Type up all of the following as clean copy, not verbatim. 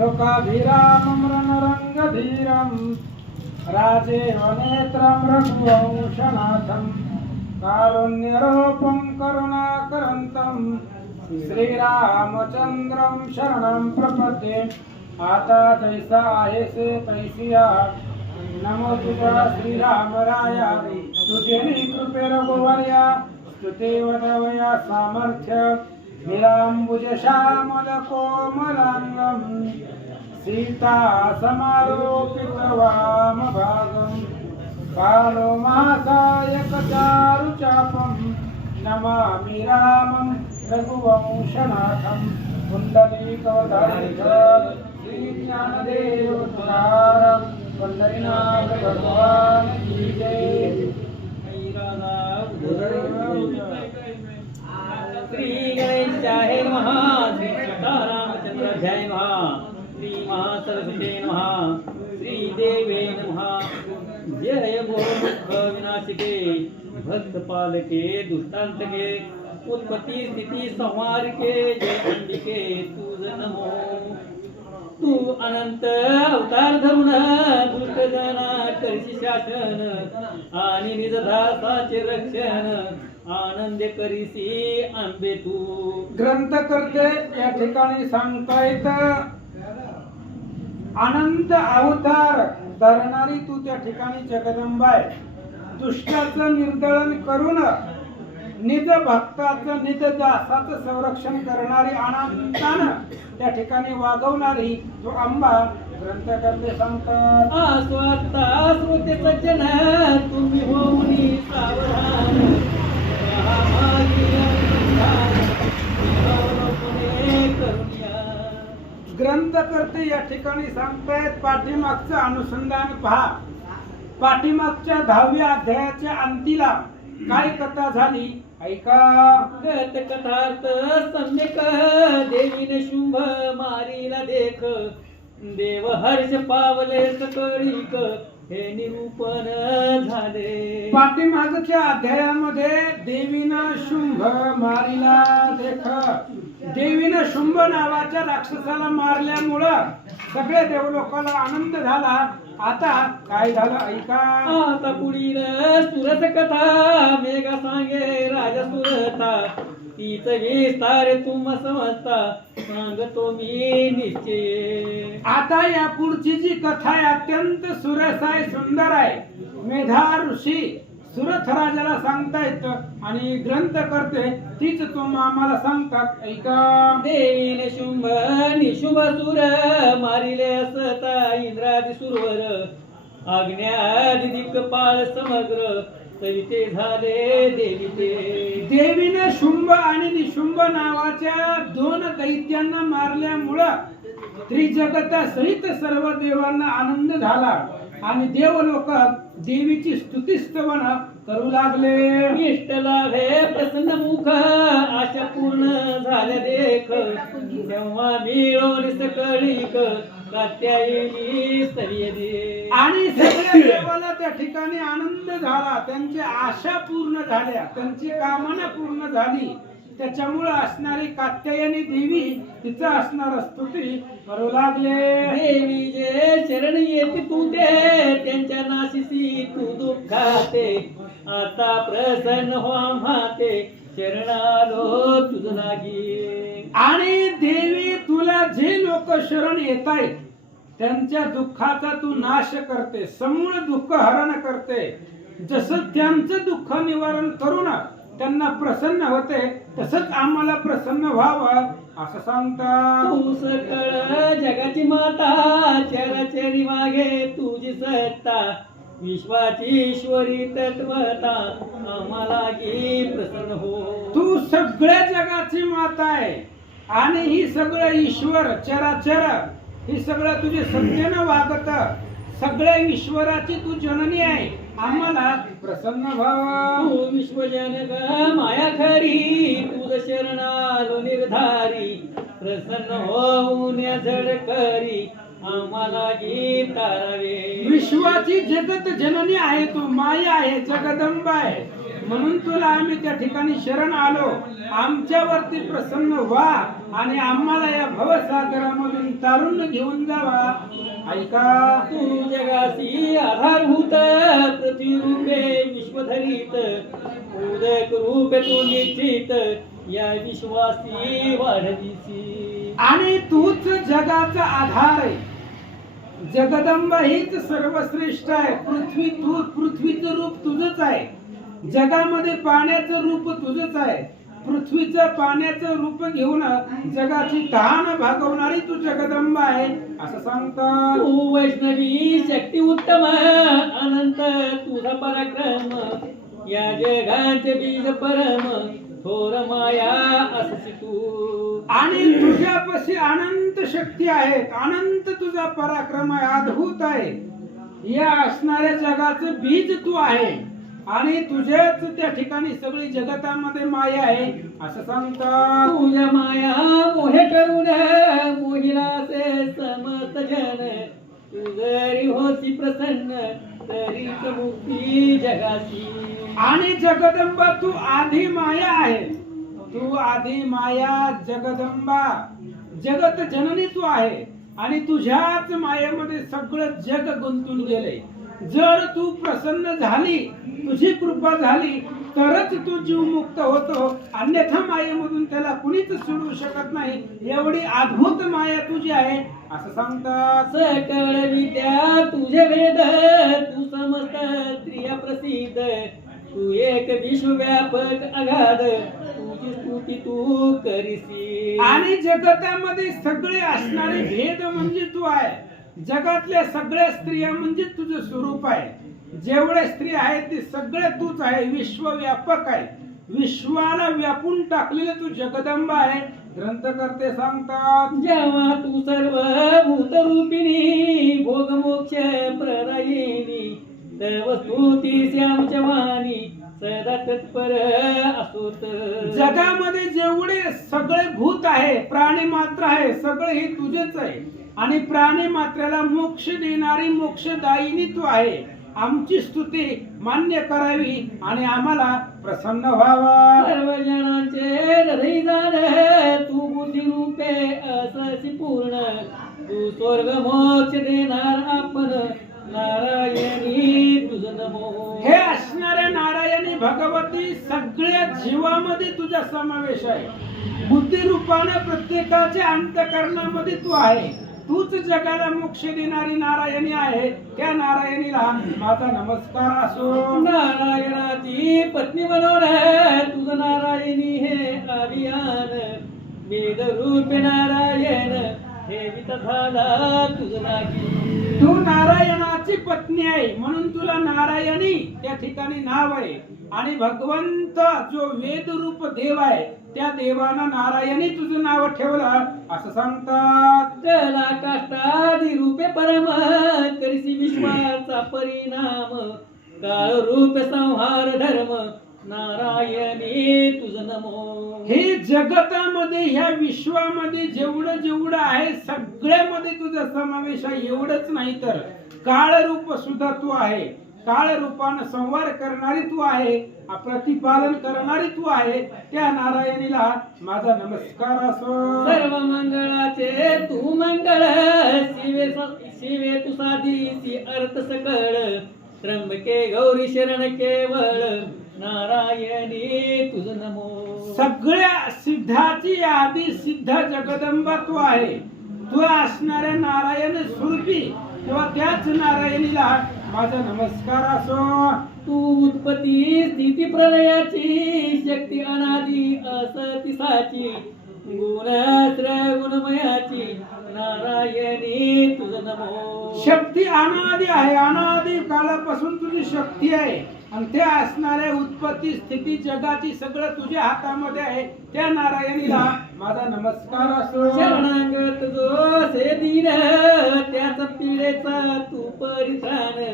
लोकाभिरामं रणरङ्गधीरं राजेव नेत्रं रघुवंशनाथं कारुण्यरूपं करुणाकरन्तं श्रीरामचन्द्रं शरणं प्रपद्ये। आता जैसा आहेसे तैसिया नमो तुझ्या श्रीरामराया, तुझे कृपे रघुवर्या स्तुते वदवया सामर्थ्य विरांबुज श्यामल कोमलांगम सीता समारोपित वामभागम कालो महाकायक चारुचापम नमामि रामं रघुवंशनाथं पुंडरीकवधारितं श्रीज्ञानदेव तुकाराम पंढरीनाथ भगवान की जय। श्री गणेशाय नमः, श्री सीतारामचंद्राय नमः, श्री महासरस्वती नमः, श्री देवे नमः। जय गोमुख विनाशिके भक्त पालके दुष्टांतके उत्पत्ति स्थिति संहारके जय अंबिके तुझ नमो। तू अनंत अवतार धरून दुष्ट जना करशी शासन आणि निजदासाचे रक्षण आनंद करीसी आंबे तू। ग्रंथ करते या ठिकाणी सांगतायत अनंत अवतार धरणारी तू त्या ठिकाणी जगदंबा आहे। दुष्टाचं निर्दळन करून निज भक्ताचं निज दासाचं संरक्षण करणारी अनंतानं त्या ठिकाणी वागवणारी जो अंबा ग्रंथ करते सांगतात। स्वतः श्रोते सज्जन तुम्ही होऊनी सावधान ग्रंथ करते या ठिकाणी सांगतायत पाठीमागचं अनुसंधान पहा। पाठीमागच्या 10व्या अध्यायाच्या अंतीला काय कथा झाली ऐका। गत कथार्थ सम्यक देवीने शुंभ मारीला देख देव हर्ष पावले सकळीक हे निरूपण झाले। पाठीमागच्या अध्यायामध्ये देवीनं शुंभ मारीला देख, देवीनं शुंभ नावाच्या राक्षसाला मारल्यामुळं सगळ्या देवलोकाला आनंद झाला। आता काय झालं ऐका। आता पुढील सुरत कथा मेघा सांगे राजा सुरता तीच विस्तार तुम समजता सांगतो मी निश्चय। आता या पुढची जी कथा आहे अत्यंत सुरस आहे, सुंदर आहे। मेधा ऋषी सुरथ राजाला सांगतायत आणि ग्रंथ करते तीच तुम आम्हाला सांगतात ऐका। देवीने शुंभ निशुभ सुर मारिले असता इंद्रादी सुरवर आज्ञादी दिक्पाळ समग्र सविते झाले देवीचे। देवीने शुंभ आणि निशुंभ नावाच्या 2 दैत्यांना मारल्यामुळं त्रिजगतासहित सर्व देवांना आनंद झाला आणि देवलोकात देवीची स्तुतिस्तवन करू लागले। इष्ट लाभे प्रसन्न मुख आशा पूर्ण झाल्या देख तेव्हा मिळवून सकळीक कात्यायनी स्तरीय दे। आणि सगळ्या देवाला त्या ठिकाणी आनंद झाला, त्यांची आशा पूर्ण झाल्या, त्यांची कामना पूर्ण झाली। त्याच्यामुळे असणारी कात्यायनी देवी तिचं असणार स्तुती करू लागले। देवी जे शरण येते तू ते त्यांच्या नाशिसी तू दुःखाते आता प्रसन्न हो आम्हाते शरणालो तुझ लागी। आणि देवी तुला जे लोक शरण येत आहेत त्यांच्या दुःखाचा तू नाश करते, समूळ दुःख हरण करते। जसं त्यांचं दुःख निवारण करून त्यांना प्रसन्न होते तसंच आम्हाला प्रसन्न व्हावं असं सांगतात। तू सकळ जगाची माता चराचरी मागे तुझी सत्ता विश्वाची ईश्वरी तत्वता आम्हाला की प्रसन्न हो। तू सगळ्या जगाची माता आहे आणि ही सगळं ईश्वर चराचर ही सगळं तुझे सत्तेनं वागत, सगळ्या ईश्वराची तू जननी आहे, आम्हाला प्रसन्न व्हावं। तू विश्वजनक माया खरी तुझ शरणालो निर्धारी प्रसन्न होऊन झड करी आम्हाला गीत तारावे। विश्वाची जगत जननी आहे तू, माया आहे, जगदंबा आहे। म्हणून तुला आम्ही त्या ठिकाणी शरण आलो. आमच्यावरती प्रसन्न व्हा आणि आम्हाला या भवसागरामधून तारून घेऊन जावा. ऐका. तू जगासी आधारभूत पृथ्वी रूपे विश्वधरित उदक रूपे तू निश्चित या विश्वासी वाढविसी. आणि तूच जगाचा आधार आहे. जगदंबा हीच सर्वश्रेष्ठ आहे. पृथ्वीचं रूप तुझंच आहे. जगामध्ये पाण्याचं रूप तुझंच आहे. पृथ्वीचं पाण्याचं रूप घेऊन जगाची तहान भागवणारी तू जगदंबा आहे असं सांगतात. तू वैष्णवी शक्ती उत्तम अनंत तुझा पराक्रम या जगांचे बीज परम थोर माया अससी तू. आणि तुझ्यापाशी अनंत शक्ती आहेत. अनंत तुझा पराक्रम आहे. अद्भुत आहे. या असणाऱ्या जगाचं बीज तू आहे आणि तुझ्याच त्या ठिकाणी सगळी जगतामध्ये माया आहे असं सांगतात. तुझ्या माया मोहे करून मोहिलासे समस्त जन तू जरी होसी प्रसन्न तरीच मुक्ती जगाची. आणि जगदंबा तू आधी माया आहे. तू आधी माया जगदंबा जगत जननी तू आहे आणि तुझ्याच मायेमध्ये सगळं जग गुंतून गेले. जर तू प्रसन्न झाली तुझी कृपा झाली तरच तू जीव मुक्त होतो. अन्यथा मायेमधून त्याला कुणीच सोडू शकत नाही. एवढी अद्भुत माया तुझी आहे असं सांगतात. सकळ विद्या तुझे वेद तू समस्त स्त्रिया प्रसिद्ध तू एक विश्वव्यापक अगाध तुझी स्तुती तू करीसी. आणि जगतामध्ये सगळे असणारे भेद म्हणजे तू आहे. जगातल्या सगळ्या स्त्रिया म्हणजे तुझं स्वरूप आहे. जेवढे स्त्री आहेत ते सगळे तूच आहे. विश्वव्यापक आहे. विश्वाला व्यापून टाकलेलं तू जगदंबा आहे. ग्रंथकर्ते सांगतात. जेव्हा तू सर्व भूतरूपिणी भोगमोक्ष प्रदायिनी तव स्तुती श्यामच्या वाणी सदा तत्पर असोत. जगामध्ये जेवढे सगळे भूत आहे प्राणी मात्र आहे सगळे हे तुझेच आहे. आणि प्राणी मात्राला मोक्ष देणारी मोक्षदायिनी तू आहे. आमची स्तुती मान्य करावी आणि आम्हाला प्रसन्न व्हावा. सर्व जणांचे हृदय जाण तू बुद्धी रूपे अससी पूर्ण तू स्वर्ग मोक्ष देणार आपण नारायणी तुझ नमो. हे असणाऱ्या नारायणी भगवती सगळ्या जीवामध्ये तुझा समावेश आहे. बुद्धी रूपाने प्रत्येकाच्या अंतःकरणामध्ये तू आहे. तूच जगाला मोक्ष देणारी नारायणी आहे. त्या नारायणीला माझा नमस्कार असो. नारायणाची पत्नी बनवण तुझ नारायणी हे अभियान वेद रूप नारायण हे वित झाला तुझ नागी. तू नारायणाची पत्नी आहे म्हणून तुला नारायणी त्या ठिकाणी नाव आहे. आणि भगवंत जो वेद रूप देव आहे त्या देवानं नारायणी तुझं नाव ठेवलं असं सांगतात. त्याला काष्टादी रूपे परम करिसी विश्वाचा परिणाम काळ रूप संहार धर्म नारायणी तुझ नमो. हे जगतामध्ये ह्या विश्वामध्ये जेवढं जेवढं आहे सगळ्यामध्ये तुझा समावेश आहे. एवढंच नाही तर काळ रूप सुद्धा तू आहे. काळ रूपानं संवार करणारी तू आहे. प्रतिपालन करणारी तू आहे. त्या नारायणीला माझा नमस्कार असो. सर्व मंगळाचे तू मंगळ शिवे तू साधीसी अर्थ सकळ त्र्यंबके गौरी शरण केवळ नारायणी तुझ नमो. सगळ्या सिद्धाची आधी सिद्ध जगदंबा तू आहे. तू असणाऱ्या नारायण स्वरूपी तेव्हा त्याच नारायणीला माझा नमस्कार असो. तू उत्पत्ती स्थिती प्रलयाची शक्ती अनादी असतिसाची गुणमयाची नारायणी तुझ नमो. शक्ती अनादी आहे. अनादी काळापासून तुझी शक्ती आहे आणि त्या असणाऱ्या उत्पत्ती स्थिती जगाची सगळं तुझ्या हातामध्ये आहे. त्या नारायणीला माझा नमस्कार असो. शरणागत जो से दीन त्याचा पीडेचा तू परित्राण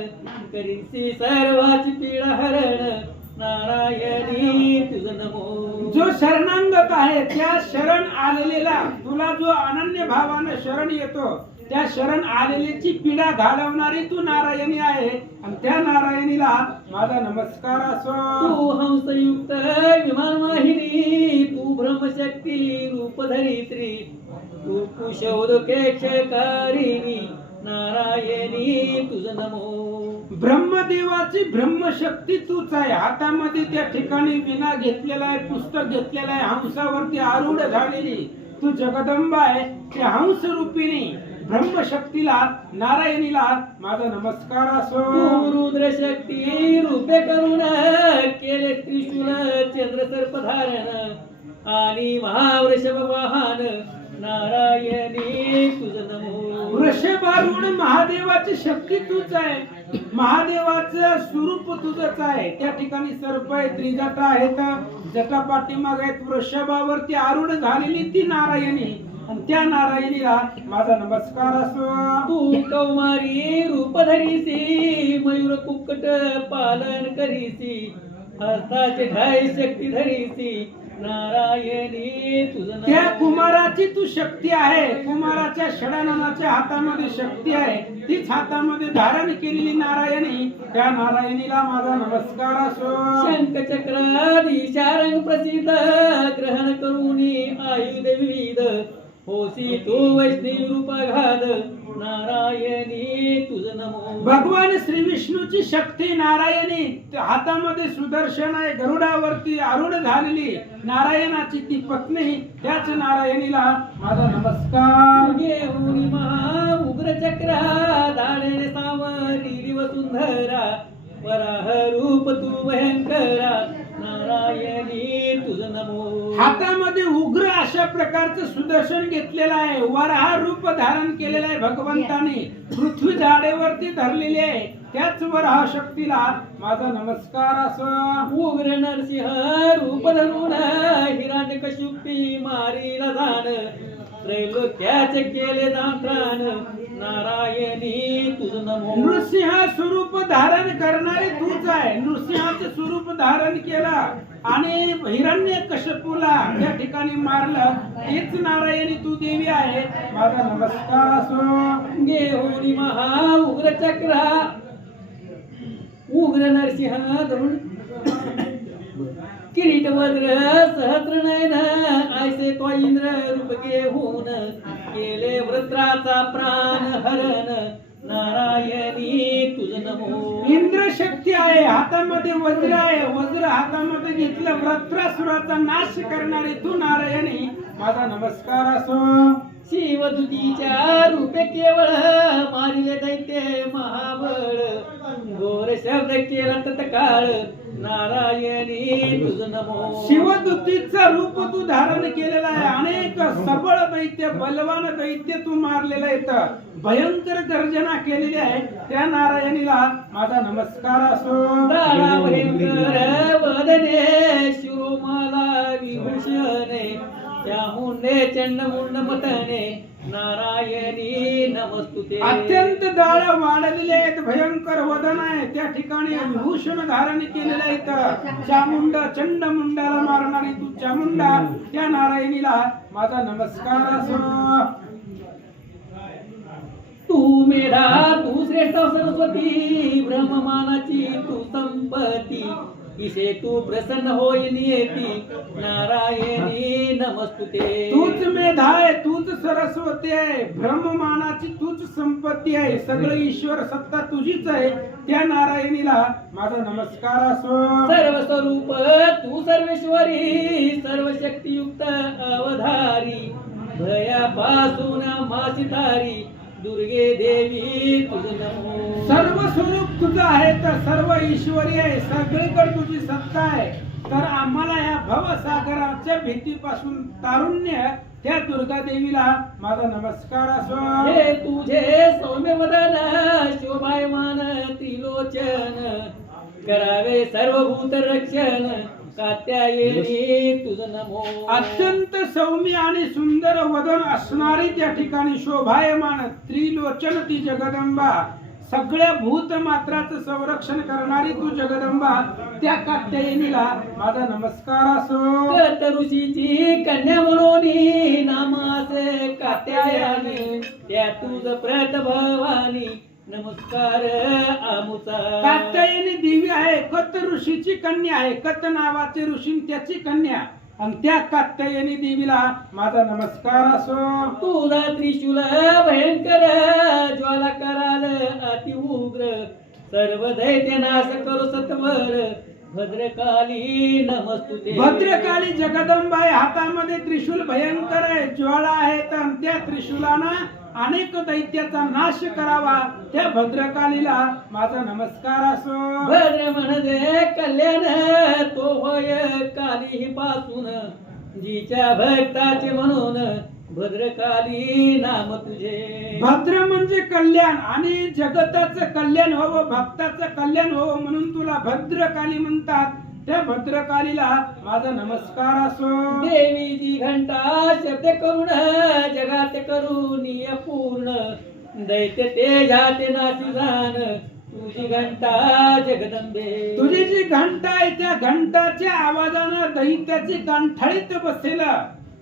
करीसी सर्वाची पीडा हरण नारायणी तुझ नमो. जो शरणांगत आहे त्या शरण आलेला तुला जो अनन्य अनन्य भावानं शरण येतो त्या शरण आलेल्याची पीडा घालवणारी तू नारायणी आहे आणि त्या नारायणीला माझा नमस्कार असो. तू हंसयुक्त विमान वाहिनी, तू ब्रह्मशक्ती रूप धरित्री, तू कुशोदके क्षयकारिणी, नारायणी तुझ नमो. ब्रह्मदेवाची ब्रह्मशक्ती तूच आहे. हातामध्ये त्या ठिकाणी विना घेतलेला आहे, पुस्तक घेतलेला आहे, हंसावरती आरूढ झालेली तू जगदंबा आहे. त्या हंस रूपिणी ब्रह्मशक्तीला नारायणीला माझा नमस्कार असो. तू रुद्र शक्ती रूपे करून केले त्रिशूल चंद्र सर्प धारण आणि महावृषभ वाहन, नारायणी तुझ नमो. वृषभारूढ महादेवाची शक्ती तूच आहे. महादेवाचं स्वरूप तुझच आहे. त्या ठिकाणी सर्प आहे, त्रिजटा आहेत, जटा पाठीमाग आहेत, वृषभावरती आरूढ झालेली ती नारायणी आणि त्या नारायणीला माझा नमस्कार असो. तू कौमारी रूप धरीसी, मयूर कुक्कट पालन करीसी, हस्ताचे ढाई शक्ती धरीसी, नारायणी तुझ नमो. त्या कुमाराची तू शक्ती आहे. कुमाराच्या षडाननाच्या हातामध्ये शक्ती आहे. तीच हातामध्ये धारण केलेली नारायणी, त्या नारायणीला माझा नमस्कार असो. शंख चक्राधीशा रंग प्रसिद्ध, ग्रहण करूनी आयुध विविध, होसी तू वैष्णवी रूपघात, नारायणी तुझ नमो. भगवान श्री विष्णूची शक्ती नारायणी, हातामध्ये सुदर्शन आहे, गरुडावरती आरूढ झालेली नारायणाची ती पत्नी, त्याच नारायणीला माझा नमस्कार. घेऊन महा उग्र चक्रा, धाडे सावरी वसुंधरा, वराह रूप तू भयंकरा, नारायणी तुझ नमो. हातामध्ये उग्र अशा प्रकारचं सुदर्शन घेतलेलं आहे, वराह रूप धारण केलेलं आहे भगवंताने, पृथ्वी झाडेवरती धरलेली आहे, त्याच वराह शक्तीला माझा नमस्कार असो. उग्र नरसिंह रूप धरून हिरण्यकशिपी मारीला जाण, त्रैलोक्याचे केले दात्राण, नारायणी तुझ नमो. नृसिंह स्वरूप धारण करणारी तूच आहे. नृसिंहाचे स्वरूप धारण केला आणि हिरण्यकशिपूला त्या ठिकाणी मारलं, तीच नारायणी तू देवी आहे. माझा नमस्कार असो. घेऊन महा उग्र चक्रा, उग्र नरसिंह धरून किरीट वज्र सहस्र नयन, ऐसे तो इंद्र रूप घेऊन केले वृत्राचा प्राण हरण, नारायणी तुझ नमो. इंद्र शक्ती आहे, हातामध्ये वज्र आहे, वज्र हातामध्ये घेतलं, वृत्रासुराचा नाश करणारी तू नारायणी, माझा नमस्कार असो. शिवदूतीच्या रूपे केवळ मारिले दैत्य महाबळ, घोर शब्द केला तत्काळ, नारायणी तुझ नमो. शिवदूतीचं रूप तू धारण केलेलं आहे. अनेक सबळ दैत्य, बलवान दैत्य तू मारलेलं आहे, भयंकर गर्जना केलेली आहे, त्या नारायणीला माझा नमस्कार असो. दारा भयंकर वदने, शिरोमाला विभूषणे, त्या मुंडे चंडमुंड मतने, नारायणी नमस्तुते. अत्यंत दाळ वाढलेले आहेत, भयंकर वदन आहे, त्या ठिकाणी विभूषण धारण केलेलं आहे, चामुंड चंडमुंडाला मारणारी तू चामुंडा, त्या नारायणीला माझा नमस्कार असो. तू मेधा तू श्रेष्ठ सरस्वती, ब्रह्ममानाची तू संपत्ती, इसे तू प्रसन्न होई नियती, नारायणी नमस्तुते. तूच मेधा आहे, तूच सरस्वती आहे, ब्रह्ममानाची तूच संपत्ती आहे, सगळं ईश्वर सत्ता तुझीच आहे, त्या नारायणीला माझा नमस्कार असो. सर्व स्वरूप तू सर्वेश्वरी, सर्व शक्तियुक्त अवधारी, भयापासून मासी तारी, दुर्गे देवी तुझ नमो. सर्व स्वरूप तुझं आहे, तर सर्व ईश्वरी आहे, सगळीकडे तुझी सत्ता आहे, तर आम्हाला या भवसागराच्या भीतीपासून तारुण्य त्या दुर्गा देवीला माझा नमस्कार असो. हे तुझे सौम्य वदन, शोभायमान त्रिलोचन, करावे सर्वभूत रक्षण, कात्यायनी तुझ नमो. अत्यंत सौम्य आणि सुंदर वदन असणारी त्या ठिकाणी शोभायमान त्रिलोचन ती जगदंबा सगळ्या भूत मात्राचं संरक्षण करणारी तू जगदंबा, त्या कात्यायनीला माझा नमस्कार असो. कत ऋषीची कन्या म्हणून नामास कात्यायनी, त्या तुझ प्रत भवानी नमस्कार आमुचा. कात्यायनी देवी आहे, कत ऋषीची कन्या आहे. कत नावाचे ऋषी त्याची कन्या, आणि त्या कात्यायनी देवीला माझा नमस्कार असो. तुझा त्रिशूल भयंकर ज्वाला कराल अति उग्र, सर्व दैत्य नाश करू सत्वर भद्रकाली नमस्तुते. भद्रकाली जगदंबा आहे, हातामध्ये त्रिशूल भयंकर आहे, ज्वाळा आहेत, आणि त्या त्रिशूलानं अनेक दैत्याचा नाश करावा, त्या भद्रकालीला माझा नमस्कार असो. भद्र म्हणजे कल्याण तो होय काली पासून, जिच्या भक्ताचे म्हणून भद्रकाली नाम तुझे. भद्र म्हणजे कल्याण, आणि जगताचं कल्याण व्हावं, भक्ताचं कल्याण व्हावं म्हणून तुला भद्रकाली म्हणतात. त्या भद्रकालीला माझा नमस्कार असो. देवीची घंटा शब्द करून जगात करून पूर्ण, दैत्य तेजाते नाशी जाण तुझी घंटा जगदंबे. तुझी जी घंटा आहे त्या घंटाच्या आवाजानं दैत्याची गांठळीत बसेल,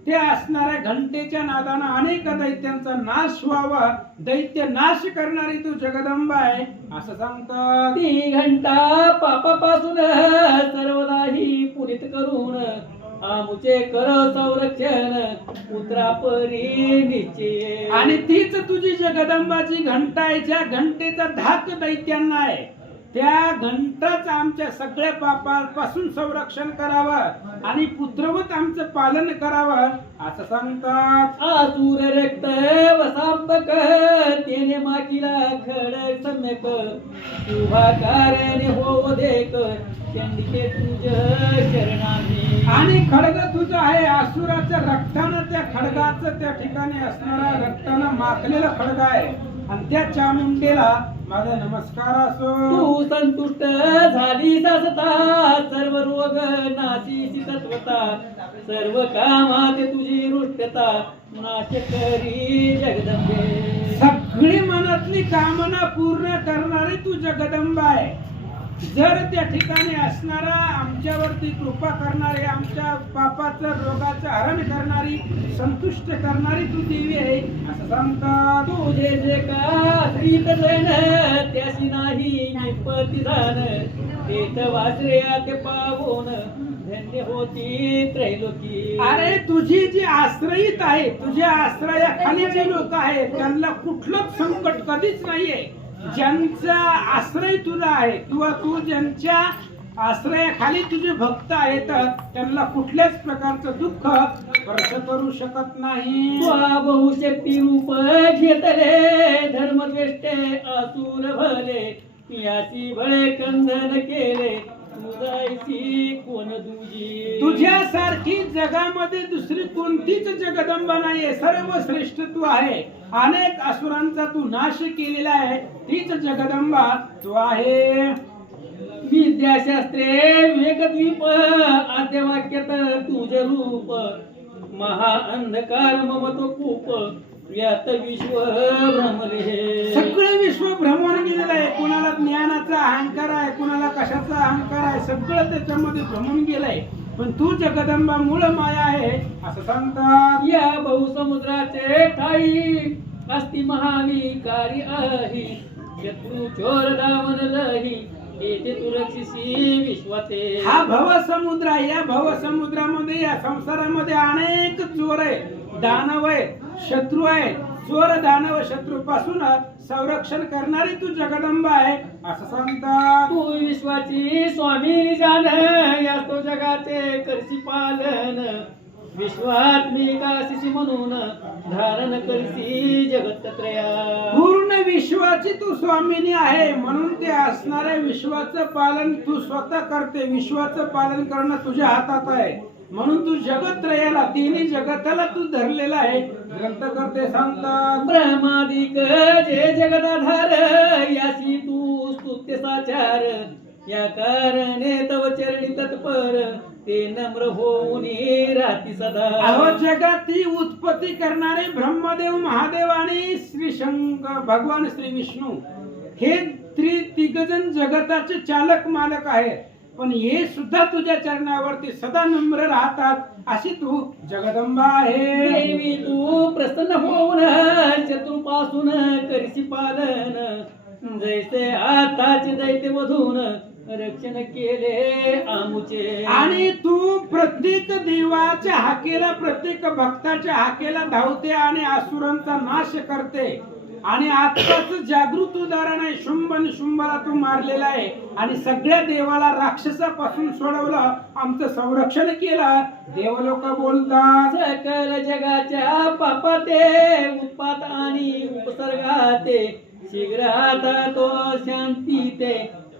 त्या असणाऱ्या घंटेच्या नादानं अनेक दैत्यांचा नाश व्हावा. दैत्य नाश करणारी तू जगदंबा आहे असं सांगतात. ती घंटा पापापासून सर्वदाही पुनित करून, आमुचे कर संरक्षण पुत्रापरी निश्चय. आणि तीच तुझी जगदंबाची घंटा आहे, ज्या घंटेचा धाक दैत्यांना आहे. त्या घंटाच आमच्या सगळ्या पापापासून संरक्षण करावं आणि पुत्रवत आमचं पालन करावं असं सांगतात. आसुर रक्त वसांबक तेने माकीला खड सम्यक, शुभा कारणे हो देक चंडिके तुझ शरणामी. आणि खडग तुझं आहे, असुराच्या रक्तानं, त्या खडगाचं त्या ठिकाणी असणारा रक्तानं माखलेला खडग आहे, आणि त्या चामुंडेला माझा नमस्कार असो. तू संतुष्ट झालीस असता, सर्व रोग नाशीची तत्वता, सर्व कामात तुझी रुष्टता नाश करी जगदंबे. सगळी मनातली कामना पूर्ण करणारी तू जगदंबा आहे. जर त्या ठिकाणी असणारा आमच्यावरती कृपा करणारी, आमच्या पापाचं रोगाचं हरण करणारी, संतुष्ट करणारी तू देवी आहे असं सांगतात. तुझे जे का श्रीत जैन त्याशी नाही निपती जाण, तेच वासऱ्यात पावून धन्य होती त्रैलोकी. अरे तुझी जी आश्रयित आहे, तुझ्या आश्रयाखाली जे लोक आहेत त्यांना कुठलंच संकट कधीच नाहीये. ज्यांचा आश्रय तुझा आहे किंवा तू ज्यांच्या आश्रयाखाली तुझे भक्त आहेत त्यांना कुठल्याच प्रकारचं दुःख स्पर्श करू शकत नाही. बहुशक्ती रूप घेतले धर्मद्वेष्टे असुर भले, याची बळे कंदन केले तुझायची कोण दुजी. तुझ्यासारखी जगामध्ये दुसरी कोणतीच जगदंबा नाहीये, सर्व श्रेष्ठ तू आहे. अनेक असुरांचा तू नाश केलेला आहे, तीच जगदंबा तू आहे. विद्याशास्त्रे वेगद्वीप आद्यवाक्यात तुझ रूप, महा अंधकार मम तो कूप, यात विश्व भ्रमले. सगळं विश्व भ्रमण गेलेलं आहे. कुणाला ज्ञानाचा अहंकार आहे, कुणाला कशाचा अहंकार आहे, सगळं त्याच्यामध्ये भ्रमण गेलंय. पण तू जगदंबा मूळ माया आहे असं सांगतात. या बहुसमुद्राचे ठाई अस्ति महाविकारी आहे, शत्रू चोर दावन लही, येथे तू रक्षिसी विश्वाते. हा भवसमुद्र आहे. या भवसमुद्रामध्ये, या संसारामध्ये अनेक चोर आहे, दानव आहे, शत्रू आहे. चोर दानव शत्रू पासून संरक्षण करणारी तू जगदंबा आहे असं सांगतात. तू विश्वाची स्वामी जाण, या तो जगाचे करसी पालन, विश्वात्मिकाशी म्हणून धारण करसी जगतत्रया. पूर्ण विश्वाची तू स्वामिनी आहे म्हणून ते असणाऱ्या विश्वाचं पालन तू स्वतः करते. विश्वाचं पालन करणं तुझ्या हातात आहे म्हणून तू जगत्रयाला, तिन्ही जगताला तू धरलेला आहे. ग्रंथ करते सांगतात. ब्रह्मादिक जे जगदाधार, याशी तू स्तुत्य साचार, या कारणे तव चरणी तत्पर, ते नम्र होऊन राहती सदा. अहो जगाती उत्पत्ती करणारे ब्रह्मदेव महादेव आणि श्री शंकर भगवान श्री विष्णू हे तिघजण जगताचे चालक मालक आहेत, पण हे सुद्धा तुझ्या चरणावरती सदा नम्र राहतात, अशी तू जगदंबा आहे. देवी तू प्रसन्न होऊन शत्रूपासून करशी पालन, जैसे आताचे दैत्य मधून रक्षण केले आमुचे. आणि तू प्रत्येक देवाच्या हाकेला, प्रत्येक भक्ताच्या हाकेला धावते आणि असुरांचा नाश करते. आणि आत्ताच जागृत उदाहरण आहे, शुंभ आणि शुंभाला तू मारलेला आहे आणि सगळ्या देवाला राक्षसापासून सोडवलं, आमचं संरक्षण केलं. देवलोक बोलतात, सकल जगाच्या पापाते उत्पात आणि उपसर्गाते शीघ्रात तो शांती ते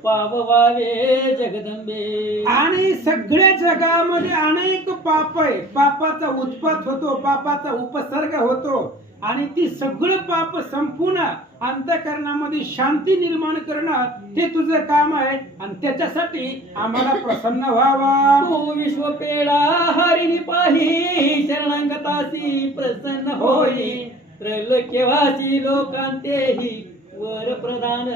पाववावे जगदंबे. आणि सगळ्या जगामध्ये अनेक पाप आहे, पापाचा उत्पात होतो, पापाचा उपसर्ग होतो आणि ती सगळं पाप संपूर्ण अंतःकरणामध्ये शांती निर्माण करणं ते तुझं काम आहे. आणि त्याच्यासाठी आम्हाला प्रसन्न व्हावा. तू विश्वपेडा हरिणी पाही शरणांगतासी प्रसन्न होई, त्रैलोक्यवासी लोकांतेही वर प्रदान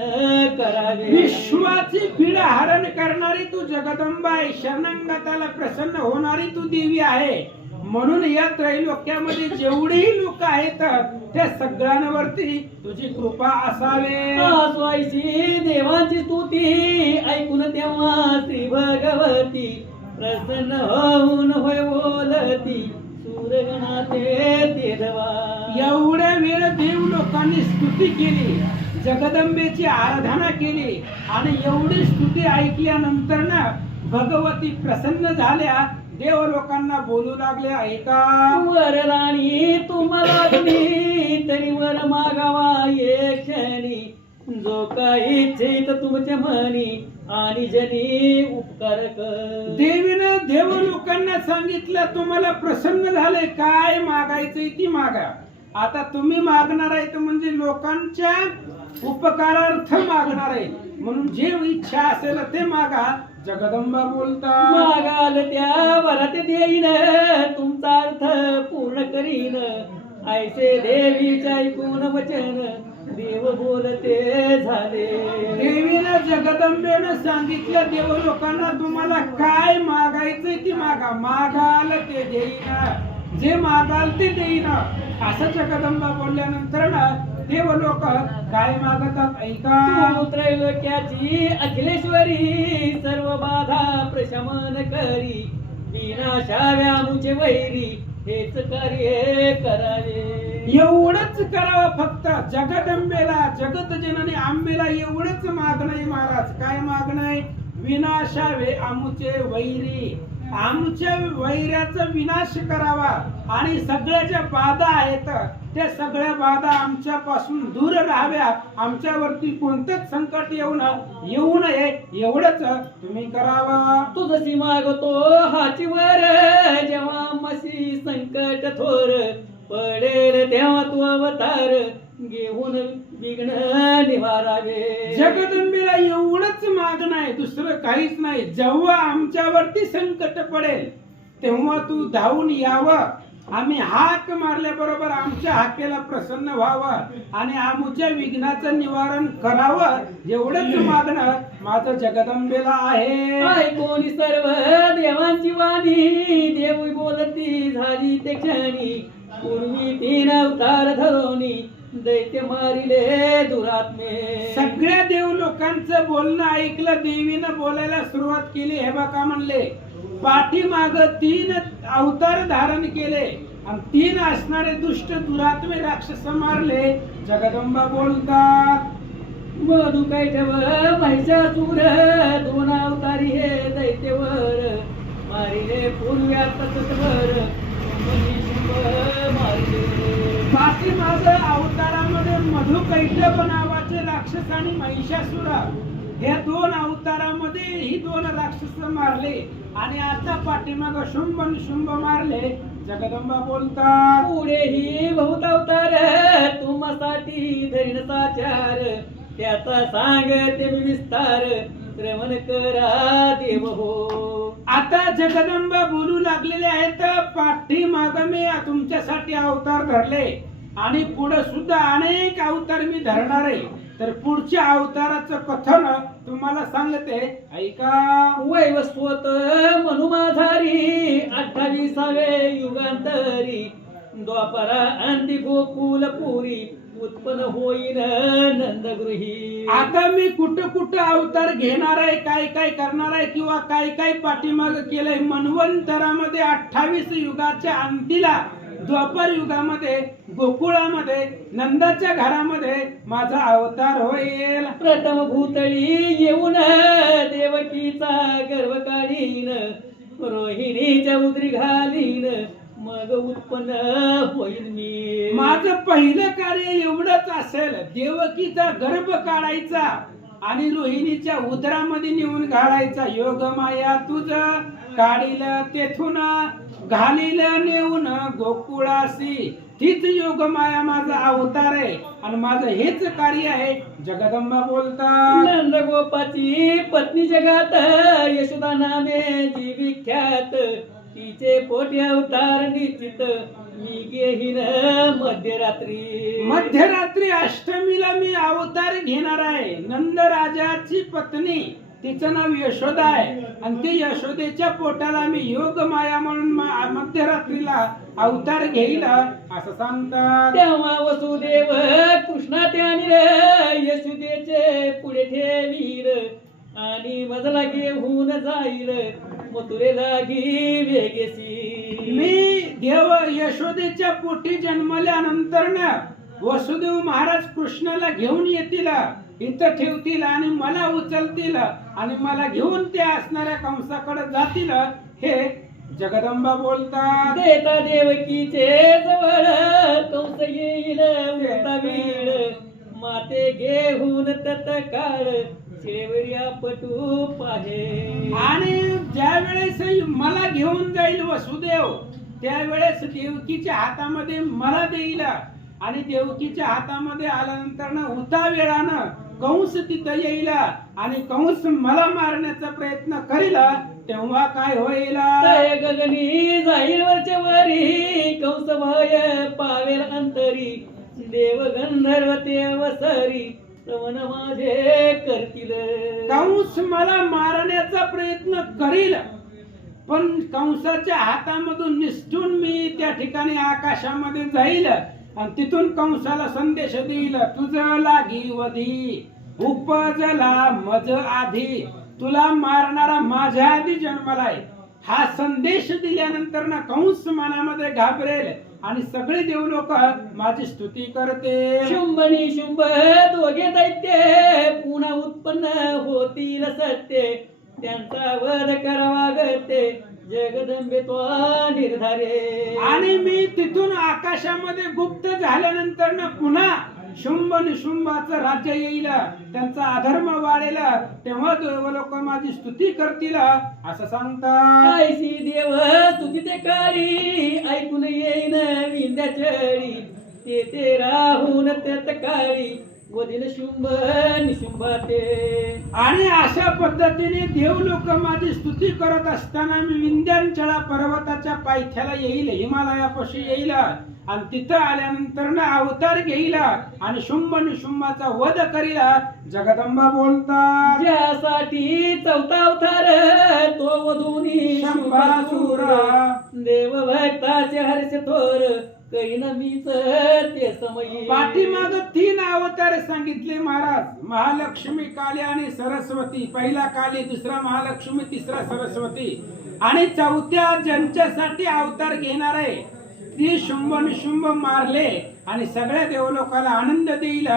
करावे. विश्वाची पीडा हरण करणारी तू जगदंबा आहे, शरणागताला प्रसन्न होणारी तू देवी आहे. म्हणून या त्रैलोक्यामध्ये जेवढेही लोक आहेत त्या सगळ्यांवरती तुझी कृपा असावे. आसवायची देवांची स्तुती ऐकून तेव्हा श्री भगवती प्रसन्न होऊन होय बोलती सूरगणाते तेधवा. एवढ्या वेळ देव लोकांनी स्तुती केली, जगदंबेची आराधना केली आणि एवढी स्तुती ऐकल्यानंतर ना भगवती प्रसन्न झाल्या. देव लोकांना बोलू लागले, ऐका वरराणी तुम्हाला तरी वर मागावा एक क्षणी, जो काही इच्छित तुमच्या मनी आणि जनी उपकार कर. देवीनं देव लोकांना सांगितलं, तुम्हाला प्रसन्न झाले, काय मागायचंय ती मागा. आता तुम्ही मागणार आहे म्हणजे लोकांच्या उपकारार्थ मागणार आहे, म्हणून जे इच्छा असेल ते मागा. जगदंबा बोलतात, मागाल त्या वरात देईन, तुमचा अर्थ पूर्ण करीन. ऐसे देवीचे ऐकून वचन देव बोलते झाले. देवीनं जगदंबेनं सांगितलं देव लोकांना, तुम्हाला काय मागायचंय ती मागा, मागाल ते देईन, जे मागाल ते देईन. असं जगदंबा बोलल्यानंतर ना देव लोक काय मागतात, ऐका. तू त्रैलोक्याची अखिलेश्वरी, सर्व बाधा प्रशमन करी, विनाशाव्या मुचे वैरी, हेच कार्य करावे. एवढंच करावं फक्त. जगदंबेला, जगत जननी आंबेला एवढंच मागणं आहे महाराज. काय मागणं आहे? विनाशावे आमुचे वैरी, आमच्या वैऱ्याचा विनाश करावा आणि सगळ्या ज्या बाधा आहेत त्या सगळ्या बाधा आमच्या पासून दूर राहाव्या, आमच्यावरती कोणतेच संकट येऊ नये एवढंच तुम्ही करावा. तुझशी मागतो हाची वर, जेव्हा मशी संकट थोर पडेल तेव्हा तू अवतार घेऊन विघ्न निवारावे. जगदंबेला एवढंच मागणं आहे, दुसरं काहीच नाही. जेव्हा आमच्यावरती संकट पडेल तेव्हा तू धावून यावं, आम्ही हाक मारल्याबरोबर आमच्या हाकेला प्रसन्न व्हावं आणि आमच्या विघ्नाचं निवारण करावं, एवढंच मागणं माझं जगदंबेला आहे. कोणी सर्व देवांची वाणी, देव बोलती झाली ते क्षणी, पूर्वी 3 अवतार धरोनी दैत्य मारिले दुरात्मे. सगळ्या देव लोकांचं बोलणं ऐकलं, देवीनं बोलायला सुरुवात केली. हे बघा म्हणले, पाठीमाग 3 अवतार धारण केले आणि 3 असणारे दुष्ट दुरात्मे राक्षस मारले. जगदंबा बोलतात, मधु कैटव महिषासुर, 2 अवतारी हे दैत्यवर, मारिले पूर्व्यात तत्वर मारिले. पाठीमाग अवतारामध्ये मधुकैटभ नावाचे राक्षस आणि महिषासुर, हे 2 अवतारामध्ये ही 2 राक्षस मारले आणि आता पाठीमाग शुंभ आणि शुंभ मारले. जगदंबा बोलतात, पुढेही बहुत अवतार तुमसाठी धैर्य साचार, त्याचा सांगते मी विस्तार, श्रवण करा देव हो. आता जगदंबा बोलू लागलेले आहेत, पाठीमाग मी तुमच्यासाठी अवतार धरले आणि पुढे सुद्धा अनेक अवतार मी धरणार आहे. तर पुढच्या अवताराचं कथन तुम्हाला सांगते, ऐका. वैवस्वत मनुमाधारी 28व्या युगांतरी द्वापरा अंती गोकुलपुरी उत्पन्न होईन नंदगृही. आता मी कुठं कुठं अवतार घेणार आहे, काय काय करणार आहे, किंवा काय काय पाठीमाग केलंय. मन्वंतरामध्ये 28 युगाच्या अंतीला द्वापर युगामध्ये गोकुळामध्ये नंदाच्या घरामध्ये माझा अवतार होईल. प्रथम भूतळी येऊन देवकीचा गर्भ काढीन रोहिणीच्या उदरी घालीन मग उत्पन्न होईल मी. माझं पहिलं कार्य एवढंच असेल, देवकीचा गर्भ काढायचा आणि रोहिणीच्या उदरामध्ये नेऊन घालायचा. योग माया तुझ काढील तेथून घालील नेऊन गोकुळासी. तीच योग माया माझा अवतार आहे आणि माझं हेच कार्य आहे. जगदंबा बोलतात, नंद गोपाची पत्नी जगात यशोदा नामे जी विख्यात तिचे पोटी अवतार निश्चित मी घेईन मध्यरात्री. मध्यरात्री अष्टमीला मी अवतार घेणार आहे. नंद राजाची पत्नी, तिचं नाव यशोदा आहे आणि ती यशोदेच्या पोटाला मी योग माया म्हणून मध्यरात्रीला अवतार घेईल असं सांगतात. तेव्हा वसुदेव कृष्णा त्याने यशोदेचे पुढे ठेवील आणि मजला घेऊन जाईल मथुरेला घी वेगेसी. मी देव यशोदेच्या पोटी जन्मल्यानंतर ना वसुदेव महाराज कृष्णाला घेऊन येतील, इथं ठेवतील आणि मला उचलतील आणि मला घेऊन ते असणाऱ्या कंसाकडे जातील. हे जगदंबा बोलतात. देता देवकीचे जवळ कंस येईल उतावीळ माते घेऊन तत्काळ शिळेवरिया पटू पाहे. आणि ज्या वेळेस मला घेऊन जाईल वसुदेव, त्यावेळेस देवकीच्या हातामध्ये मला देईल आणि देवकीच्या हातामध्ये आल्यानंतर ना उता वेळानं कंस तिथं येईल आणि कंस मला मारण्याचा प्रयत्न करील. तेव्हा काय होईल? तय गगनी जाईल वरच्या वरी कंस भय पावेल अंतरी देव गंधर्व ते वसरी श्रवण माझे करतील. कंस मला मारण्याचा प्रयत्न करील, पण कंसाच्या हातामधून निसटून मी त्या ठिकाणी आकाशामध्ये जाईल आणि तिथून कंसाला संदेश देईल, तुझं लागी वधी उपजला मज आधी, तुला मारणारा माझ्या आधी जन्मलाय. हा संदेश दिल्यानंतर ना कंस मनामध्ये घाबरेल आणि सगळे देवलोक माझी स्तुती करते. शुंभनी शुंभ दोघे दैत्य पुन्हा उत्पन्न होतील सत्य त्यांचा वध करावा गते जगदंबे तो निर्धारे. आणि मी तिथून आकाशामध्ये गुप्त झाल्यानंतर ना पुन्हा शुंभ निशुंभाचं राज्य येईल, त्यांचा अधर्म वाढेल, तेव्हा देवलोक माझी स्तुती करतील असं सांगतात. ऐशी देव स्तुती ते कारी ऐकून येईन विंध्याचळी ते राहून त्यात काळी वधील शुंभ निशुंभाते. आणि अशा पद्धतीने देवलोक माझी स्तुती करत असताना मी विंध्याचळा पर्वताच्या पायथ्याला येईल, हिमालयापाशी येईल आणि तिथं आल्यानंतर ना अवतार घेईल आणि शुंभ निशुंभाचा वध करील. जगदंबा बोलतात. ज्यासाठी चौथा अवतार तो वधूनी शंभासुर देव भक्ताचे हर्ष थोर करीन मीच ते समयी. पाठीमाग 3 अवतार सांगितले महाराज, महालक्ष्मी, काली आणि सरस्वती. पहिला काली, दुसरा महालक्ष्मी, तिसरा सरस्वती आणि चौथ्या ज्यांच्यासाठी अवतार घेणार आहे ती शुंभ निशुंभ मारले आणि सगळ्या देवलोकाला आनंद देईल.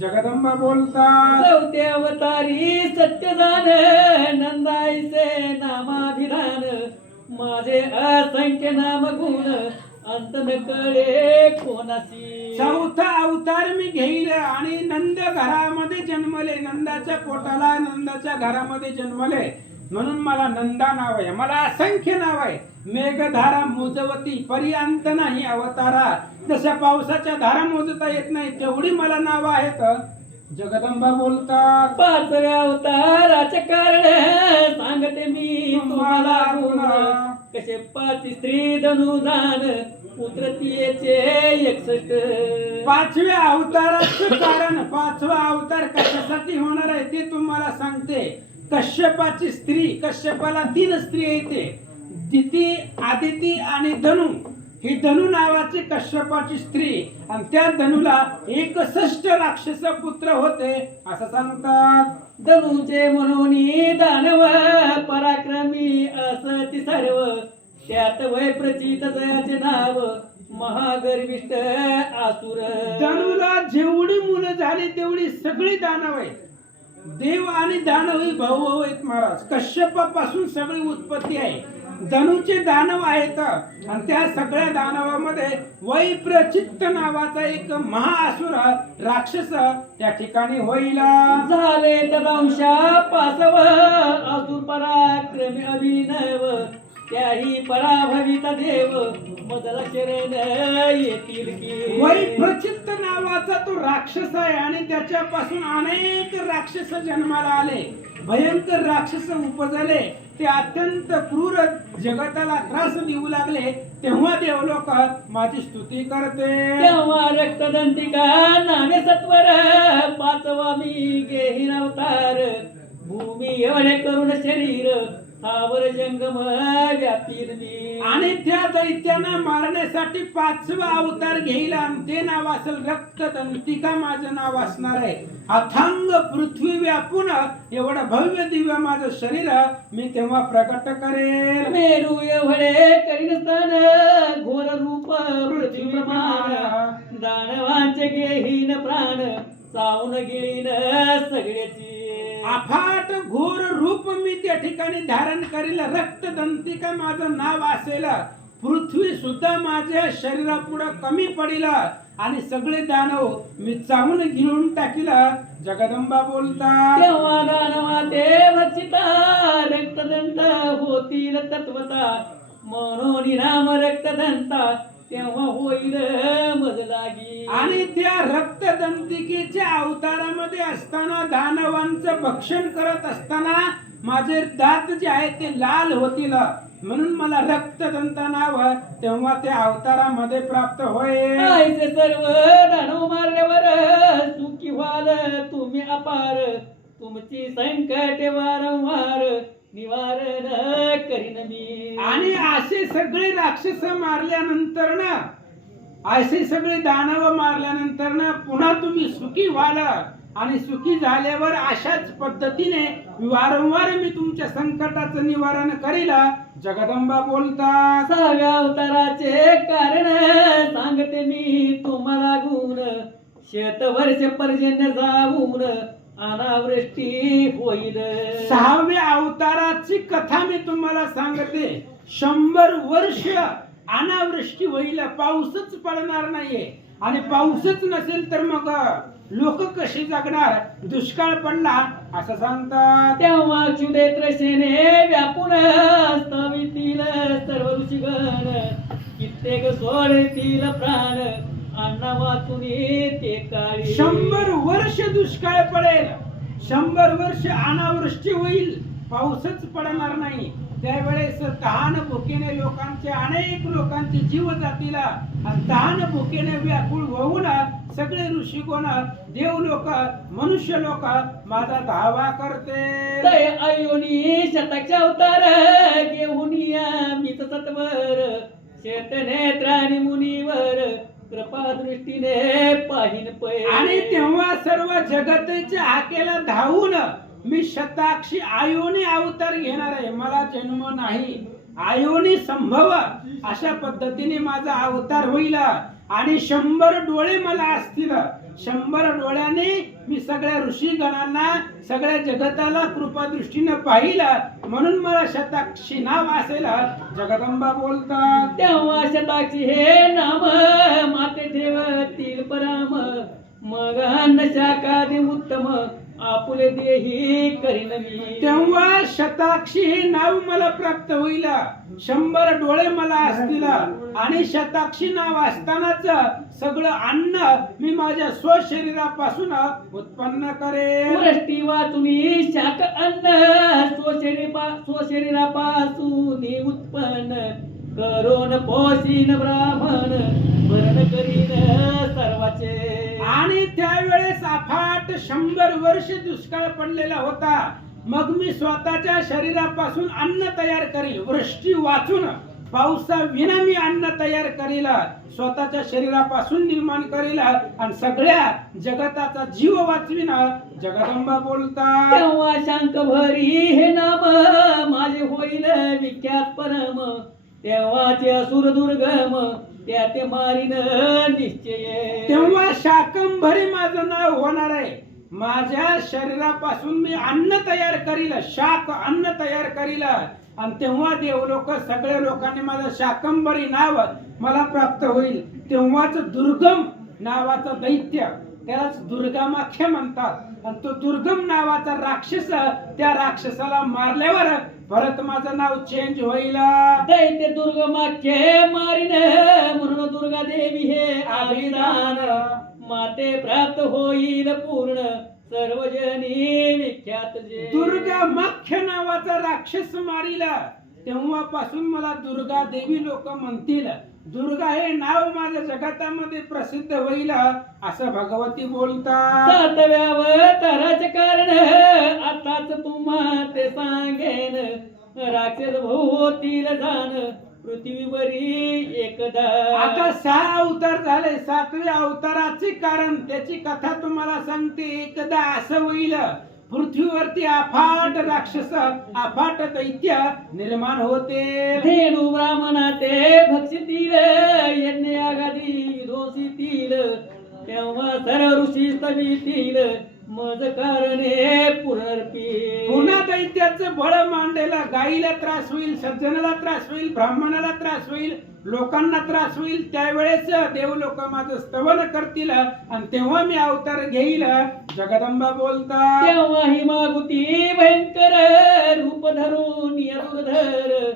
जगदंबा बोलतात. चौथ्या अवतारी सत्य जाण नंदाईचे नामाभिधान माझे असंख्य नाम गुण अंत न कळे कोणाची. चौथा अवतार मी घेईल आणि नंद घरामध्ये जन्मले, नंदाच्या पोटाला नंदाच्या घरामध्ये जन्मले म्हणून मला नंदा नाव आहे. मला असंख्य नाव आहे. मेघधारा मोजवती पर्यंत नाही अवतारा, जशा पावसाच्या धारा मोजता येत नाही तेवढी मला नाव आहेत. जगदंबा बोलतात. 5व्या अवताराचे कारण सांगते मी तुम्हाला गुण कसे 5 स्त्री धनुजान पुत्रतीयेचे 61. पाचव्या अवताराचं कारण, पाचवा अवतार कशासाठी होणार आहे ते तुम्हाला सांगते. कश्यपाची स्त्री, कश्यपाला 3 स्त्री येते, दिती, आदिती आणि धनु. ही धनु नावाची कश्यपाची स्त्री, आणि त्या धनुला 61 राक्षस पुत्र होते असं सांगतात. धनुचे म्हणून दानव पराक्रमी असती सर्व, त्यात वय प्रचित जयाचे नाव महागर्विष्ठ आसुर. धनुला जेवढी मुलं झाली तेवढी सगळी दानव आहेत. देव आणि दानव ही भाऊ आहेत महाराज. कश्यपापासून सगळी उत्पत्ती आहे. धनुचे दानव आहेत, आणि त्या सगळ्या दानवामध्ये वैप्रचित्त नावाचा एक महाअसुर राक्षस त्या ठिकाणी होईल. झाले तदांशा पासव असुर पराक्रमी अभिनव, त्याही पराभविता देव मदला शरण येतील की. वैप्रचित्त नावाचा तो राक्षस आहे, आणि त्याच्यापासून अनेक राक्षस जन्माला आले. भयंकर राक्षस उपजले. ते अत्यंत क्रूर जगताला त्रास देऊ लागले. तेव्हा देवलोक माझी स्तुती करते. तेव्हा रक्तदंतिका नामे सत्वर, पाचवा मी घेईन अवतार. भूमी एवढे करुण शरीर, स्थावर जंगम व्यापील मी. आणि त्या दैत्यांना मारण्यासाठी 5वा अवतार घेईल, आणि ते नाव असेल रक्तदंतिका. माझं नाव असणार आहे. अथांग पृथ्वी व्यापून एवढं भव्य दिव्य माझं शरीर मी तेव्हा प्रकट करेल. मेरू एवढे करीन स्थान, घोर रूप पृथ्वी प्रमाण. दानवांचे घेईन प्राण, चावून गिळीन सगळ्याची. अफाट घोर रूप मी त्या ठिकाणी धारण करील. रक्तदंतिका माझं नाव असेल. पृथ्वी सुद्धा माझ्या शरीरापुढे कमी पडील, आणि सगळे दानव मी चावून गिळून टाकील. जगदंबा बोलतात. तेव्हा दानवा ते भक्षिता, रक्तदंत होतील तत्वता. म्हणून राम रक्तदंता, तेव्हा होईल मज लागी. आणि त्या रक्तदंतिकेच्या अवतारामध्ये असताना, दानवांचं भक्षण करत असताना माझे दात जे आहेत ते लाल होतील, म्हणून मला रक्तदंत नाव तेव्हा त्या अवतारामध्ये प्राप्त होईल. ऐसे सर्व दानव मारल्यावर सुखी व्हाल तुम्ही अपार. तुमची संकट वारंवार निवारण करीन मी. आणि असे सगळे राक्षस मारल्यानंतर ना, असे सगळे दानव मारल्यानंतर ना, पुन्हा तुम्ही सुखी व्हाल. आणि सुखी झाल्यावर अशाच पद्धतीने वारंवार मी तुमच्या संकटाचं निवारण करील. जगदंबा बोलतात. 6व्या अवताराचे कारण सांगते मी तुम्हाला गुण. शतवर्ष पर्जन्य जाऊन अनावृष्टी होईल. 6व्या अवताराची कथा मी तुम्हाला सांगते. 100 वर्ष अनावृष्टी होईल. पाऊसच पडणार नाहीये, आणि पाऊसच नसेल तर मग लोक कशी जगणार? दुष्काळ पडला असं सांगतात. तेव्हा क्षुदे त्रसेने व्यापून स्तवितील सर्व ऋषीगण. कित्येक सोडतील प्राण, अण्णा वाचून ते काळी. 100 वर्ष दुष्काळ पडेल. 100 वर्ष अनावृष्टी होईल, पाऊसच पडणार नाही. त्यावेळेस तहान भुकेने लोकांचे, अनेक लोकांचे जीव जातील. आणि तहान भुकेने व्याकुळ होऊन सगळे ऋषीगण, देव लोक, मनुष्य लोक माझा धावा करते. तय अयोनी शतक्ष अवतार घेऊन मीच सत्वर. शेतनेत्राणी मुनीवर कृपा दृष्टीने पाहिन पै. आणि तेव्हा सर्व जगतेच्या हाकेला धावून मी शताक्षी आयोनी अवतार घेणार आहे. मला जन्म नाही, आयोनी संभव अशा पद्धतीने माझा अवतार होईल. आणि 100 डोळे मला असतील. 100 डोळ्याने मी सगळ्या ऋषीगणांना, सगळ्या जगताला कृपा दृष्टीने पाहिलं, म्हणून मला शताक्षी नाव असेल. जगदंबा बोलतात. तेव्हा शताक्षी हे नाम माते ठेवतील पराम. मग अन्न शाकादी उत्तम आपुले देही करीन मी. तेव्हा शताक्षी हे नाव मला प्राप्त होईल. 100 डोळे मला असतील, आणि शताक्षी नाव असतानाच सगळं अन्न मी माझ्या स्वशरीरापासून उत्पन्न करेन. वृष्टी वाचुनी शाक अन्न स्वशरीरापासून उत्पन्न. करून पोषीन ब्राह्मण भरण करीन सर्वाचे. आणि त्यावेळेस अफाट 100 वर्ष दुष्काळ पडलेला होता. मग मी स्वतःच्या शरीरापासून अन्न तयार करील, वृष्टी वाचून पावसाविना मी अन्न तयार करील, स्वतःच्या शरीरापासून निर्माण करील आणि सगळ्या जगताचा जीव वाचवीन. जगदंबा बोलतात, तेव्हा शांत भरी हे नाम माझे होईल विख्यात परम. तेव्हाचे असुर दुर्गम त्या ते मारीन निश्चय. तेव्हा शाकंभरी माझं नाव होणार आहे. माझ्या शरीरापासून मी अन्न तयार करील, शाक अन्न तयार करील आणि तेव्हा देवलोक सगळ्या लोकांनी माझं शाकंभरी नाव मला प्राप्त होईल. तेव्हाच दुर्गम नावाचा दैत्य, त्यालाच दुर्गामाख्य म्हणतात, आणि तो दुर्गम नावाचा राक्षस, त्या राक्षसाला मारल्यावर परत माझं नाव चेंज होईल. दैत्य दुर्गमाख्ये मारीन म्हणून दुर्गा देवी हे अभिधान. माते प्राप्त होईल पूर्ण सर्वजनी विख्यात जे. दुर्गामाख्य नावाचा राक्षस मारिला तेव्हापासून मला दुर्गा देवी लोक म्हणतील. दुर्गा हे नाव माझ्या जगतामध्ये प्रसिद्ध होईल असं भगवती बोलतात. 7व्या अवताराचे कारण आताच तुम्हा ते सांगेन. राक्षस भोवतील जाण पृथ्वीवरी एकदा. आता 6 अवतार झाले. 7व्या अवताराचे कारण त्याची कथा तुम्हाला सांगते. एकदा असं होईल पृथ्वीवरती अफाट राक्षस, अफाट दैत्य निर्माण होते. धेनु ब्राह्मणा ते भक्षितील यज्ञ यागादी विध्वंसितील. तेव्हा सर्व ऋषी स्तवितील मज कारणे पुनर्पी. पुन्हा दैत्याचं बळ मांडायला गाईला त्रास होईल, सज्जनाला त्रास होईल, ब्राह्मणाला त्रास होईल, लोकांना त्रास होईल. त्यावेळेस देव लोक माझं स्तवन करतील आणि तेव्हा मी अवतार घेईल. जगदंबा बोलतात, तेव्हा ही मागुती भयंकर रूप धरून या दुर्धर.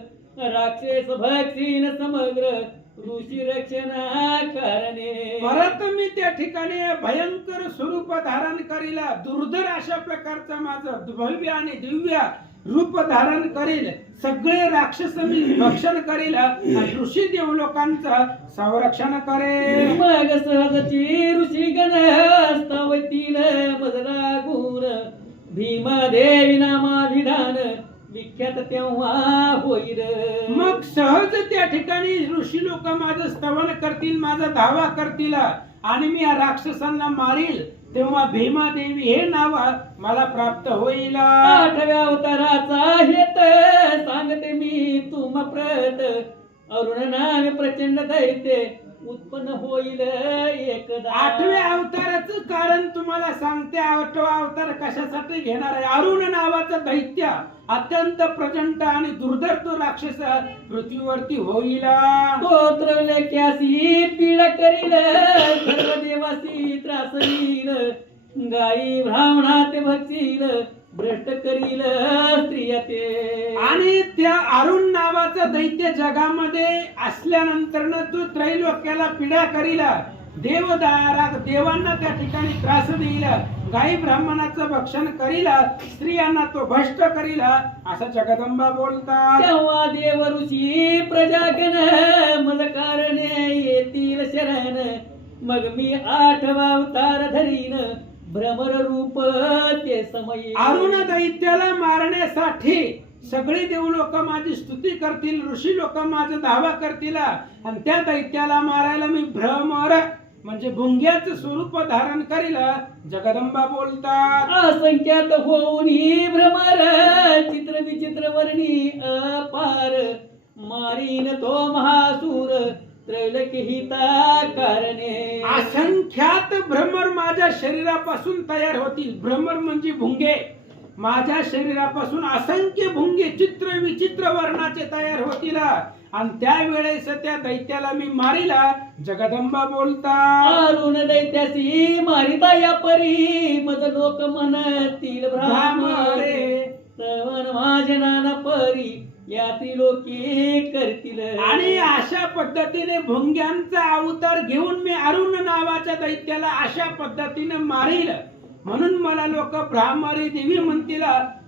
राक्षस भक्षीन समग्र ऋषी रक्षणा कारणे. परत मी त्या ठिकाणी भयंकर स्वरूप धारण करील. दुर्धर अशा प्रकारचं माझं भव्य आणि दिव्य रूप धारण करील. सगळे राक्षस मी भक्षण करील आणि ऋषी देव लोकांचं संरक्षण करेल. मग सहजची ऋषी गण स्तवतील मजला गुण. भीमा देवी नामाभिधान विख्यात तेव्हा होईल. मग सहज त्या ठिकाणी ऋषी लोक माझं स्तवन करतील, माझा धावा करतील आणि मी या राक्षसांना मारील. तेव्हा भीमा देवी हे नाव मला प्राप्त होईल. 8व्या अवताराचा हेत सांगते मी तुम प्रत. अरुण नामे प्रचंड दैत्य उत्पन्न होईल एकदा. 8व्या अवताराचं कारण तुम्हाला सांगते. 8वा अवतार कशासाठी घेणार आहे? अरुण नावाचा दैत्य, अत्यंत प्रचंड आणि दुर्धर तो राक्षस पृथ्वीवरती होईल. स्तोत्र लेख्यासी पीड करील सर्व देवासी त्रास येईल. गाई ब्राह्मणात भक्षील भ्रष्ट करील स्त्रिया ते. आणि त्या अरुण नावाचा दैत्य जगामध्ये असल्यानंतर तो त्रैलोक्याला पीडा करील. देवांना त्या ठिकाणी त्रास देईल. गाई ब्राह्मणाचं भक्षण करील, स्त्रियांना तो भ्रष्ट करील असं जगदंबा बोलतात. तेव्हा देव ऋषी प्रजागण मज कारणे येतील शरण. मग मी 8वा अवतार धरीन भ्रमर रूप ते समय. अरुण दैत्याला मारण्यासाठी सगळे देव लोक माझी स्तुती करतील, ऋषी लोक माझा धावा करतील आणि त्या दैत्याला मारायला मी भ्रमर म्हणजे भुंग्याचं स्वरूप धारण करील. जगदंबा बोलतात, असंख्यात होऊन भ्रमर चित्र विचित्र वर्णी अपार. मारीन तो महासूर त्रैलोक्य हिता कारणे. असंख्यात भ्रमर माझ्या शरीरापासून तयार होतील. भ्रमर म्हणजे भुंगे. माझ्या शरीरापासून असंख्य भुंगे चित्र विचित्र वर्णाचे तयार होतील आणि त्यावेळेस त्या दैत्याला मी मारिला. जगदंबा बोलतात, अरुण दैत्यासी मारिता या परी मज लोक म्हणतील ब्राह्मणे. तवन माझे नाना परी या त्रिलोकी करतील. आणि अशा पद्धतीने भुंग्यांचा अवतार घेऊन मी अरुण नावाच्या दैत्याला अशा पद्धतीने मारील. म्हणून मला लोक ब्राह्मणी देवी म्हणतील.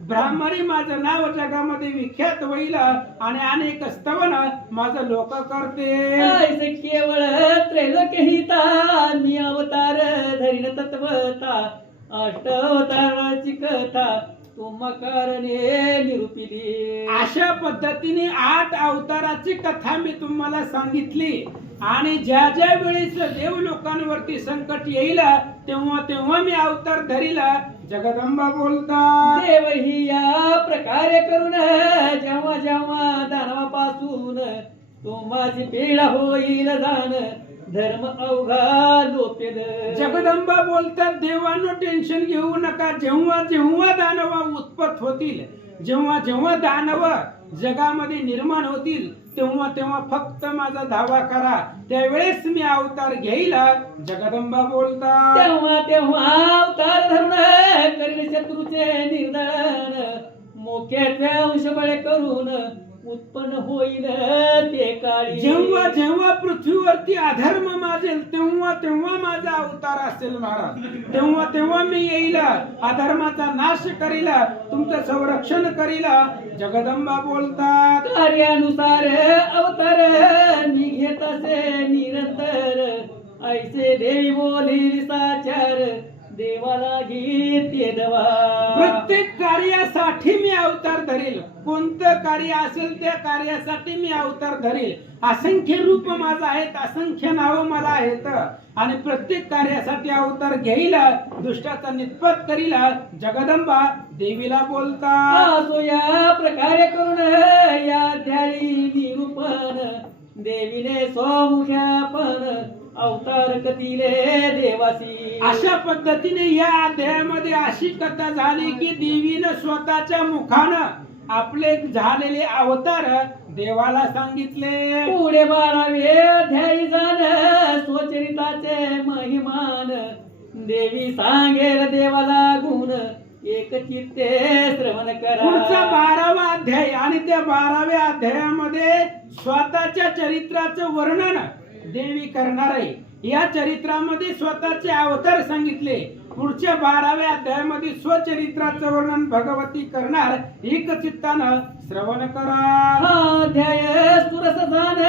ब्राह्मणी माझं नाव जगामध्ये विख्यात होईल आणि अनेक स्तवन माझं लोक करते. ऐसे केवळ त्रैलोक्य हिता मी अवतार धरीन तत्वता अष्टावताराची कथा तुम्हा कारणे निरूपिली. अशा पद्धतीने 8 अवताराची कथा मी तुम्हाला सांगितली आणि ज्या ज्या वेळेस देव लोकांवरती संकट येईल तेव्हा तेव्हा मी अवतार धरील. जगदंबा बोलतात, देव ही या प्रकारे करून जेव्हा जेव्हा दानवापासून तुम्हाची पीडा होईल जाण धर्म अवघा लोपेल. जगदंबा बोलतात, देवांनो टेन्शन घेऊ नका. जेव्हा जेव्हा दानव उत्पत्त होतील, जेव्हा जेव्हा दानव जगामध्ये निर्माण होतील तेव्हा तेव्हा फक्त माझा धावा करा, त्यावेळेस मी अवतार घेईल. जगदंबा बोलतात, तेव्हा तेव्हा अवतार धरून करील शत्रूचे निर्दान मोक्याचे अंश बळे करून उत्पन्न होईल ते काळी. जेव्हा जेव्हा पृथ्वीवरती अधर्म माजेल तेव्हा तेव्हा माझा अवतार असेल महाराज. तेव्हा तेव्हा मी येईल, अधर्माचा नाश करील, तुमचं संरक्षण करील. जगदंबा बोलतात, कार्यानुसार अवतार मी घेत असे निरंतर ऐसे देवी बोली साचार देवाला गीते दवा. प्रत्येक कार्यासाठी मी अवतार धरेल. कोणतं कार्य असेल त्या कार्यासाठी मी अवतार धरेल. असंख्य रूप माझं आहेत, असंख्य नाव मला आहेत आणि प्रत्येक कार्यासाठी अवतार घेईल, दुष्टाचा निष्पत करील. जगदंबा देवीला बोलतात, असो या प्रकारे करून या अध्यायी निरूपण देवीने स्वमुख्यापण अवतार कथिले देवासी. अशा पद्धतीने या अध्यायामध्ये अशी कथा झाली की देवीनं स्वतःच्या मुखानं आपले झालेले अवतार देवाला सांगितले. पुढे 12वे अध्यायी जाण स्वचरिताचे महिमान देवी सांगेल देवाला गुण एक चित्ते श्रवण करा. पुढचा 12वा अध्याय आणि त्या 12व्या अध्यायामध्ये स्वतःच्या चरित्राचं वर्णन देवी करणार आहे. या चरित्रामध्ये स्वतःचे अवतार सांगितले. पुढच्या 12व्या अध्यायामध्ये स्वचरित्राचं वर्णन भगवती करणार. एक चित्तानं श्रवण करा. हा अध्याय सुरस जाण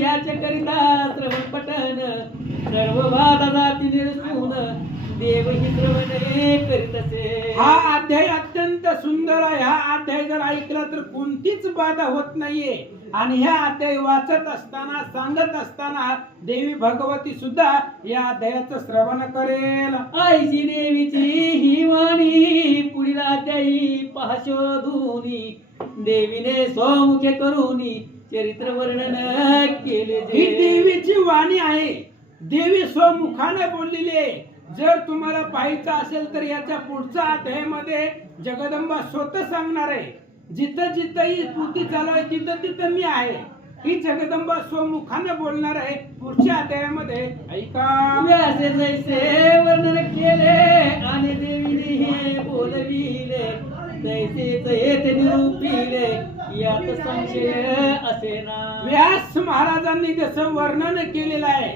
याचे करिता श्रवण पठन सर्व बाधा जाती निरसून देव ही श्रवणे करीत असे. हा अध्याय अत्यंत सुंदर आहे. हा अध्याय जर ऐकला तर कोणतीच बाधा होत नाहीये आणि ह्या अध्याय वाचत असताना सांगत असताना देवी भगवती सुद्धा या अध्यायाचं श्रवण करेल. आईची देवीची ही वाणी पुढील अध्यायी पहा शोधूनी देवीने स्वमुखे करूनी चरित्र वर्णन केले. ही देवीची वाणी आहे. देवी स्वमुखाने बोललेली आहे. जर तुम्हाला पाहायचं असेल तर याच्या पुढच्या अध्यायामध्ये जगदंबा स्वतः सांगणार आहे. जिथं जिथं ही स्तुती चालू आहे तिथं तिथं मी आहे. ही जगदंबा स्वमुखाने बोलणार आहे. पुढच्या अध्यायामध्ये ऐका. व्यासे जैसे वर्णन केले आणि देवीने हे बोलविले तैसेच येथे निरूपिले यात संशय असे ना. व्यास महाराजांनी जसं वर्णन केलेलं आहे,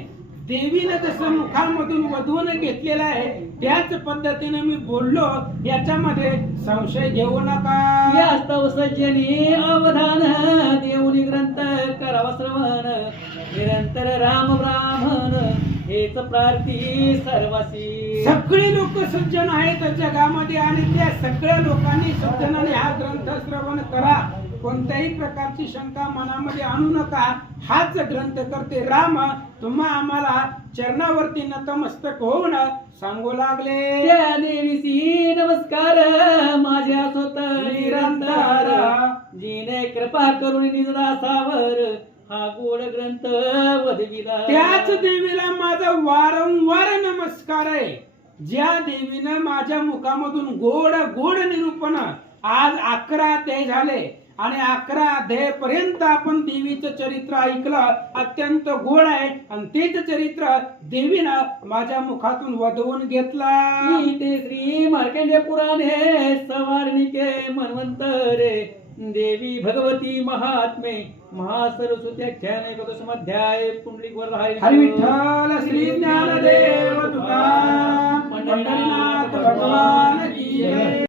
देवीनं जसं मुखांमधून वधून घेतलेलं आहे त्याच पद्धतीने मी बोललो, याच्यामध्ये संशय घेऊ नका. यास्तव सज्जनी अवधान देऊनी ग्रंथ करावा श्रवण निरंतर राम ब्राह्मण हेच प्रार्थी सर्वासी. सगळे लोक सज्जन आहेत जगामध्ये आणि त्या सगळ्या लोकांनी सज्जनाने हा ग्रंथ श्रवण करा. कोणत्याही प्रकारची शंका मनामध्ये आणू नका. हाच ग्रंथ करते राम तुम्हा आम्हाला चरणावरती नतमस्तक होऊन सांगू लागले. त्या देवीसी नमस्कार माझ्या स्वतः निरंतर जिने कृपा करून निजदासावर हा गोड ग्रंथ वधविला. त्याच देवीला माझा वारंवार नमस्कार आहे. ज्या देवीनं माझ्या मुखामधून गोड गोड निरूपण आज 11 अध्याय झाले आणि 11 अध्यायापर्यंत आपण देवीचं चरित्र ऐकलं. अत्यंत गोड आहे आणि तेच चरित्र देवीनं माझ्या मुखातून वधवून घेतला. ते श्री मार्कंडेय पुराणे सवारणिके मन्वंतरे देवी भगवती महात्मे महासरस्वती आख्यान 11 अध्याय पुंडलिक वरद हरी विठ्ठल श्री ज्ञानदेव